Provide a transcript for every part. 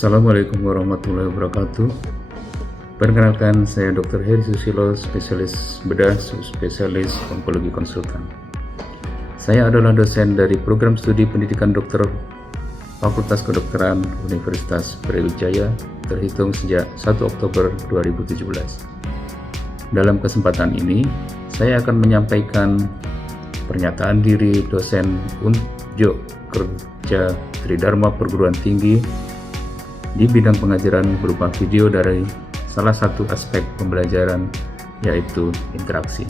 Assalamualaikum warahmatullahi wabarakatuh. Perkenalkan, saya Dr. Heri Susilo, spesialis bedah, spesialis onkologi konsultan. Saya adalah dosen dari program studi pendidikan dokter Fakultas Kedokteran Universitas Brawijaya, terhitung sejak 1 Oktober 2017. Dalam kesempatan ini, saya akan menyampaikan pernyataan diri dosen unjuk kerja Tridharma Perguruan Tinggi di bidang pengajaran berupa video dari salah satu aspek pembelajaran, yaitu interaksi.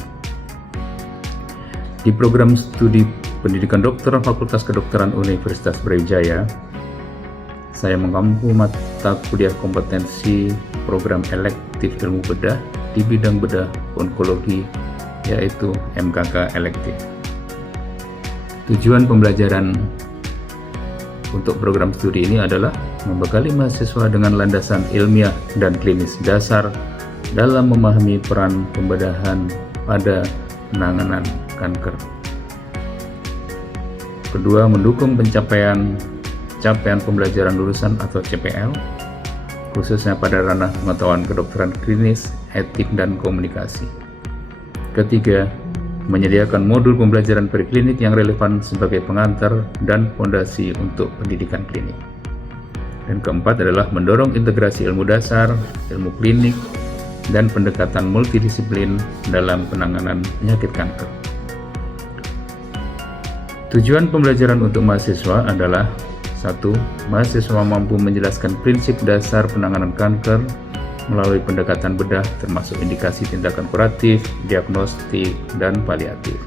Di program studi pendidikan dokter Fakultas Kedokteran Universitas Brawijaya, saya mengampu mata kuliah kompetensi program elektif ilmu bedah di bidang bedah onkologi, yaitu MKK elektif. Tujuan pembelajaran untuk program studi ini adalah membekali mahasiswa dengan landasan ilmiah dan klinis dasar dalam memahami peran pembedahan pada penanganan kanker. Kedua, mendukung capaian pembelajaran lulusan atau CPL, khususnya pada ranah pengetahuan kedokteran klinis, etik, dan komunikasi. Ketiga, menyediakan modul pembelajaran preklinik yang relevan sebagai pengantar dan fondasi untuk pendidikan klinik. Dan keempat adalah mendorong integrasi ilmu dasar, ilmu klinik, dan pendekatan multidisiplin dalam penanganan penyakit kanker. Tujuan pembelajaran untuk mahasiswa adalah 1. Mahasiswa mampu menjelaskan prinsip dasar penanganan kanker melalui pendekatan bedah termasuk indikasi tindakan kuratif, diagnostik, dan paliatif.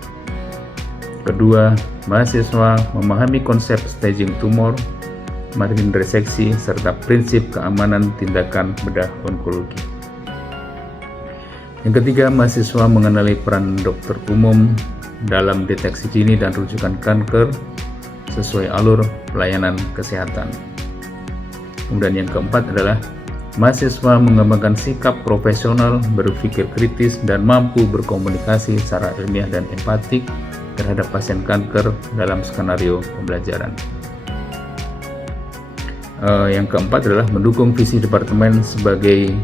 Kedua, mahasiswa memahami konsep staging tumor, margin reseksi, serta prinsip keamanan tindakan bedah onkologi. Yang ketiga, mahasiswa mengenali peran dokter umum dalam deteksi dini dan rujukan kanker sesuai alur pelayanan kesehatan. Kemudian yang keempat adalah mahasiswa mengembangkan sikap profesional, berpikir kritis, dan mampu berkomunikasi secara ilmiah dan empatik terhadap pasien kanker dalam skenario pembelajaran. Yang keempat adalah mendukung visi departemen sebagai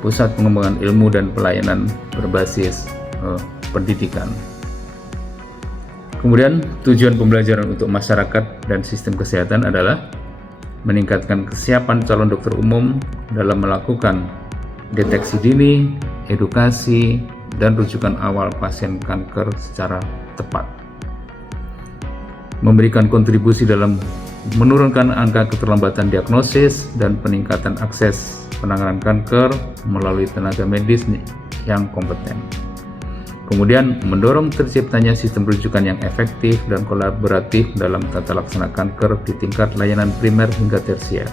pusat pengembangan ilmu dan pelayanan berbasis pendidikan. Kemudian tujuan pembelajaran untuk masyarakat dan sistem kesehatan adalah meningkatkan kesiapan calon dokter umum dalam melakukan deteksi dini, edukasi, dan rujukan awal pasien kanker secara tepat. Memberikan kontribusi dalam menurunkan angka keterlambatan diagnosis dan peningkatan akses penanganan kanker melalui tenaga medis yang kompeten. Kemudian mendorong terciptanya sistem rujukan yang efektif dan kolaboratif dalam tata laksana kanker di tingkat layanan primer hingga tersier,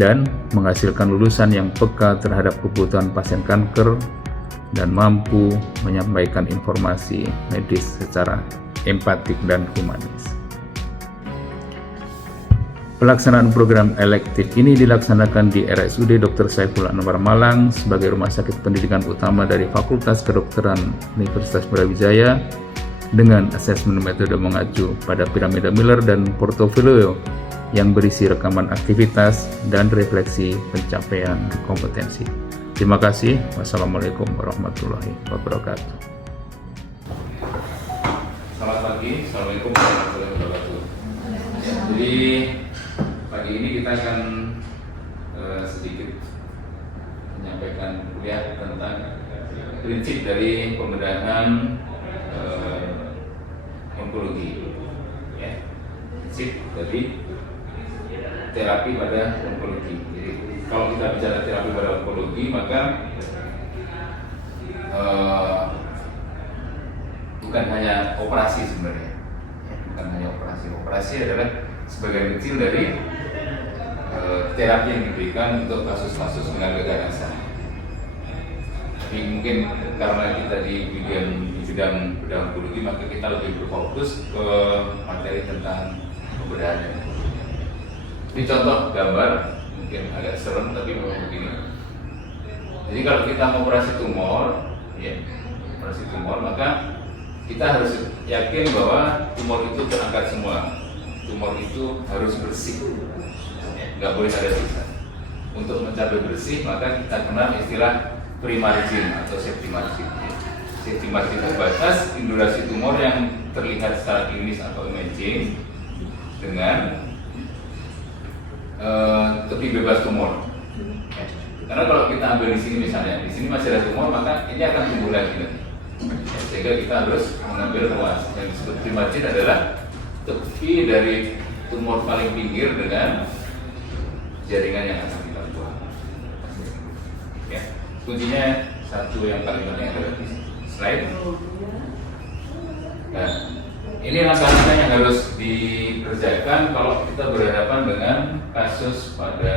dan menghasilkan lulusan yang peka terhadap kebutuhan pasien kanker dan mampu menyampaikan informasi medis secara empatik dan humanis. Pelaksanaan program elektif ini dilaksanakan di RSUD Dr. Saiful Anwar Malang sebagai rumah sakit pendidikan utama dari Fakultas Kedokteran Universitas Brawijaya dengan asesmen metode mengacu pada piramida Miller dan portofolio yang berisi rekaman aktivitas dan refleksi pencapaian kompetensi. Terima kasih. Wassalamualaikum warahmatullahi wabarakatuh. Selamat pagi. Assalamualaikum warahmatullahi wabarakatuh. Jadi pagi ini kita akan sedikit menyampaikan kuliah tentang prinsip dari pembedahan onkologi, ya. Prinsip dari terapi pada onkologi. Jadi kalau kita bicara terapi pada onkologi, maka bukan hanya operasi sebenarnya, ya, bukan hanya operasi. Operasi adalah sebagian kecil dari terapi yang diberikan untuk kasus-kasus mengalami gagasan. Tapi mungkin karena kita di bidang bedah onkologi, maka kita lebih berfokus ke materi tentang pembedahan. Ini contoh gambar, mungkin agak serem tapi memang begini. Jadi kalau kita mengoperasi tumor, ya, operasi tumor, maka kita harus yakin bahwa tumor itu terangkat semua. Tumor tumor itu harus bersih, nggak boleh ada sisa. Untuk mencapai bersih maka kita kenal istilah pre-margin atau safety margin. Safety margin terbatas indikasi tumor yang terlihat secara klinis atau imaging dengan tepi bebas tumor. Karena kalau kita ambil di sini misalnya, di sini masih ada tumor, maka ini akan tumbuh lagi nanti. Sehingga kita harus mengambil ruas. Yang disebut pre-margin adalah tepi dari tumor paling pinggir dengan jaringan yang akan kita buang. Ya, kuncinya satu yang paling penting adalah di slide. Nah, ini langkah-langkah yang harus dikerjakan kalau kita berhadapan dengan kasus pada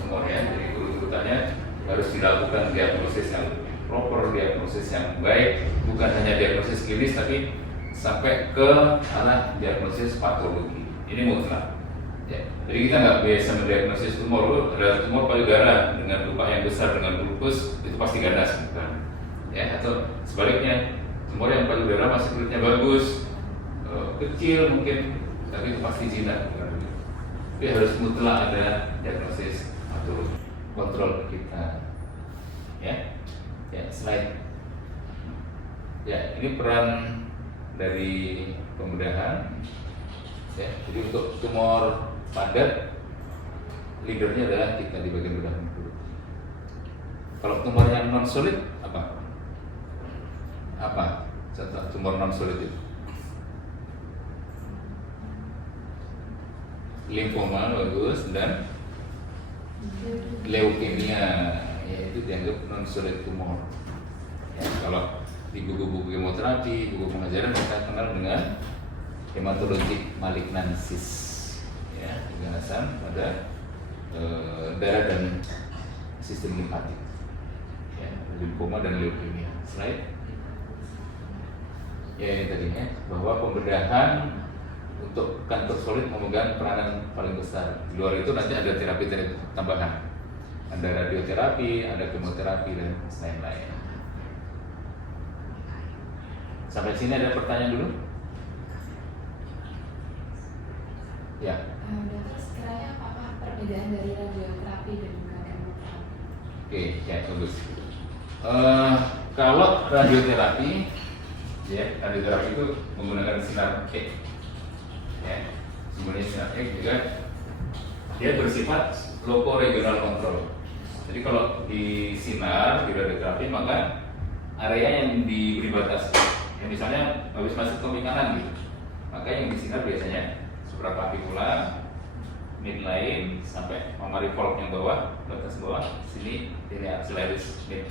tumor ya. Jadi urut-urutannya harus dilakukan diagnosis yang proper, diagnosis yang baik, bukan hanya diagnosis klinis tapi sampai ke arah diagnosis patologi. Ini mutlak. Ya, jadi kita nggak biasa mendiagnosis tumor, ada tumor payudara dengan luka yang besar dengan lupus itu pasti ganas, bukan? Ya, atau sebaliknya tumor yang payudara masih kulitnya bagus, kecil mungkin, tapi itu pasti jinak, bukan? Tapi harus mutlak ada diagnosis atau kontrol kita. Ya, slide. Ya, ini peran dari pembedahan. Ya, jadi untuk tumor padat, leadernya adalah kita di bagian bedah mulut. Kalau tumor yang non solid apa? Contoh tumor non solid itu? Limfoma bagus dan leukemia, ya itu dianggap non solid tumor. Ya, kalau di buku-buku kemoterapi, buku pengajaran kita kenal dengan hematologic malignancies. Ya, keganasan pada darah dan sistem limfatik, ya, limfoma dan leukemia. Slide. Ya, ini tadinya bahwa pembedahan untuk kanker solid memegang peranan paling besar. Di luar itu nanti ada terapi-terapi tambahan, ada radioterapi, ada kemoterapi dan lain-lain. Sampai sini ada pertanyaan dulu? Ya. Terus kiranya apakah perbedaan dari radioterapi dan kemoterapi? Oke, ya bagus. Kalau radioterapi, ya radioterapi itu menggunakan sinar X, ya, sebenarnya sinar X juga dia bersifat loco regional control. Jadi kalau di sinar di radioterapi maka area yang diberi batas, ya misalnya habis masuk ke kanan gitu, maka yang disinar biasanya supraclavicular, midline sampai mammary fold yang bawah, batas bawah, sini ini axillaris mid.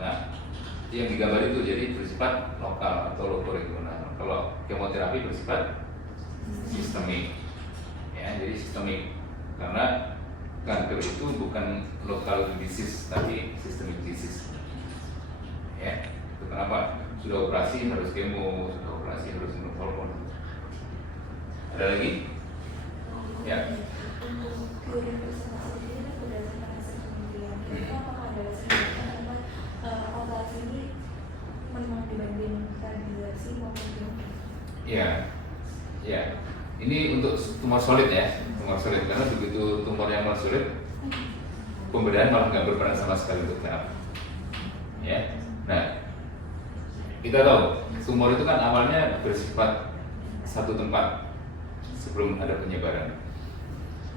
Nah, yang digambar itu jadi bersifat lokal atau lokoregional. Kalau kemoterapi bersifat sistemik, ya jadi sistemik karena kanker itu bukan local disease tapi systemic disease. Ya, itu kenapa sudah operasi harus kemo, sudah operasi harus minum hormon. Ada lagi? Ya. Apakah ada kesempatan operasi ini menang dibanding radiasi maupun Ya, ya. Ini untuk tumor solid ya, tumor solid karena begitu tumor yang non solid, pembedahan malah nggak berperan sama sekali untuk terapi. Ya, nah kita tahu tumor itu kan awalnya bersifat satu tempat sebelum ada penyebaran.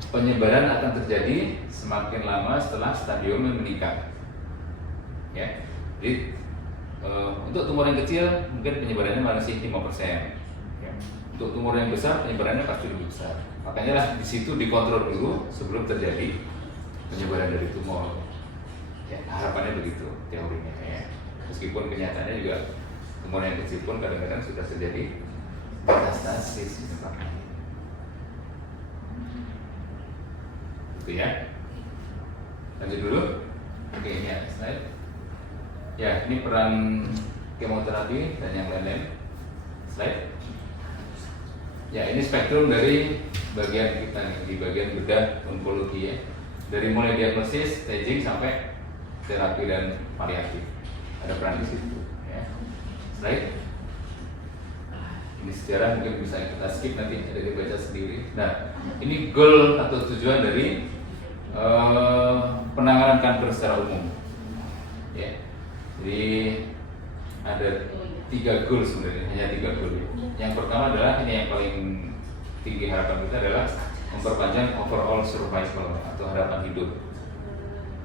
Penyebaran akan terjadi semakin lama setelah stadium meningkat. Ya, jadi untuk tumor yang kecil mungkin penyebarannya masih 5%. Ya. Untuk tumor yang besar penyebarannya pasti lebih besar. Makanya lah di situ dikontrol dulu sebelum terjadi penyebaran dari tumor. Ya, harapannya begitu teorinya. Ya. Meskipun kenyataannya juga tumor yang kecil pun kadang-kadang sudah terjadi metastasis gitu Pak. Itu ya. Lanjut dulu. Oke, ini ada slide. Ya, ini peran kemoterapi dan yang lain-lain. Slide. Ya, ini spektrum dari bagian kita nih, di bagian bedah onkologi ya. Dari mulai diagnosis, staging sampai terapi dan paliatif. Ada peran di situ ya. Slide. Ini sejarah mungkin bisa kita skip nanti ada dibaca sendiri. Nah, ini goal atau tujuan dari penanganan kanker secara umum. Ya, jadi ada 3 goal sebenarnya, hanya 3 goal. Yang pertama adalah ini yang paling tinggi harapan kita adalah memperpanjang overall survival atau harapan hidup.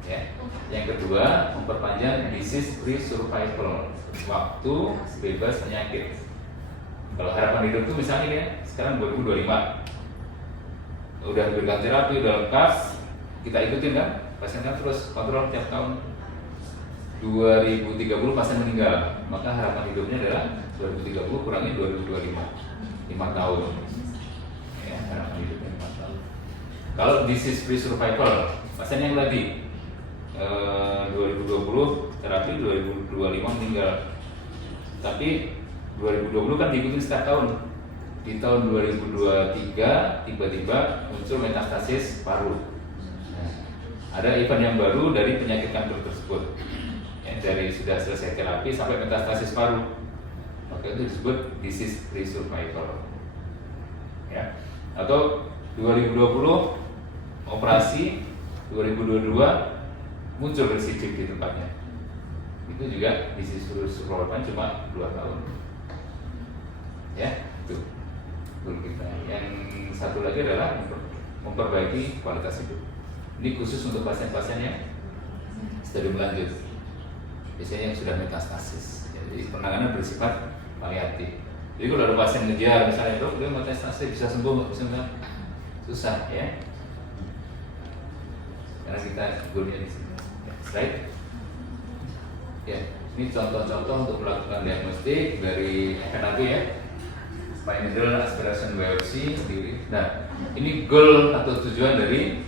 Ya. Yang kedua, memperpanjang disease free survival, waktu bebas penyakit. Kalau harapan hidup itu misalnya ya, sekarang 2025 udah diberikan terapi, udah lengkap, kita ikutin kan, pasien kan terus kontrol tiap tahun. 2030 pasien meninggal, maka harapan hidupnya adalah 2030 kurangi 2025, 5 tahun. Ya, harapan hidupnya 5 tahun. Kalau disease free survival, pasien yang tadi 2020 terapi, 2025 meninggal. Tapi 2020 kan diikutin setiap tahun. Di tahun 2023 tiba-tiba muncul metastasis paru. Nah, ada event yang baru dari penyakit kanker tersebut. Dari sudah selesai terapi sampai metastasis paru, maka itu disebut disease free survival. Ya. Atau 2020 operasi, 2022 muncul residiv di tempatnya, itu juga disease free survival cuma 2 tahun. Ya, itu goal kita. Yang satu lagi adalah memperbaiki kualitas hidup. Ini khusus untuk pasien-pasien yang stadium lanjut, biasanya yang sudah metastasis. Jadi penanganan bersifat paliatif. Jadi kalau ada pasien ngejar misalnya, dok dia metastasis bisa sembuh nggak, bisa nggak? Susah ya, karena kita goalnya di sini. Slide. Ya, ini contoh-contoh untuk melakukan diagnostik dari FNAB ya, spine needle aspiration biopsy. Nah, ini goal atau tujuan dari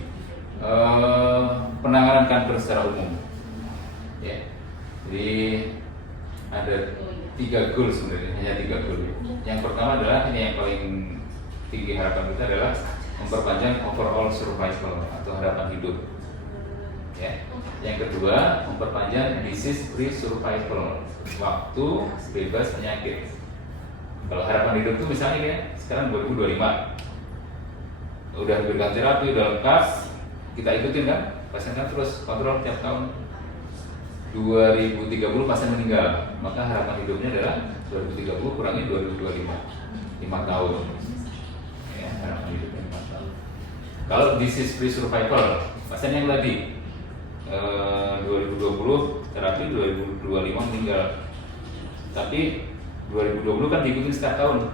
penanganan kanker secara umum. Ya. Jadi ada 3 goal sebenarnya, hanya 3 goal. Yang pertama adalah ini yang paling tinggi harapan kita adalah memperpanjang overall survival atau harapan hidup. Ya. Yang kedua, memperpanjang disease free survival, waktu bebas penyakit. Kalau harapan hidup itu misalnya ya, sekarang 2025 udah diberikan terapi, udah lengkap, kita ikutin kan, pasien kan terus kontrol tiap tahun. 2030 pasien meninggal, maka harapan hidupnya adalah 2030 kurangi 2025, 5 tahun. Ya, harapan hidupnya 5 tahun. Kalau disease free survival, pasien yang tadi 2020 terapi, 2025 meninggal. Tapi 2020 kan diikutin setiap tahun.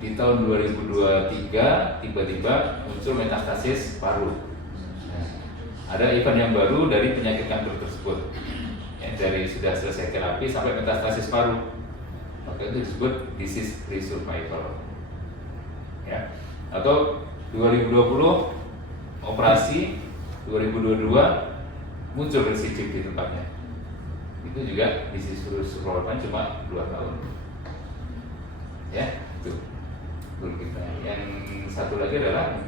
Di tahun 2023 tiba-tiba muncul metastasis paru. Nah, ada event yang baru dari penyakit kanker tersebut. Dari sudah selesai terapi sampai metastasis paru, maka itu disebut disease free survival. Ya. Atau 2020 operasi, 2022 muncul residiv di tempatnya, itu juga disease free survival cuma 2 tahun. Ya, itu goal kita. Yang satu lagi adalah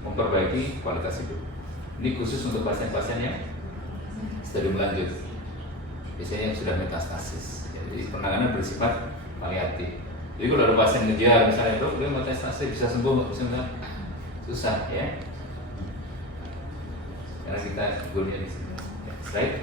memperbaiki kualitas hidup. Ini khusus untuk pasien-pasien yang stadium lanjut, biasanya yang sudah metastasis. Jadi penanganan bersifat paliatif. Jadi kalau ada pasien ngejar misalnya, dok dia metastasis bisa sembuh nggak, bisa nggak? Susah ya, karena kita goalnya di sini. Slide.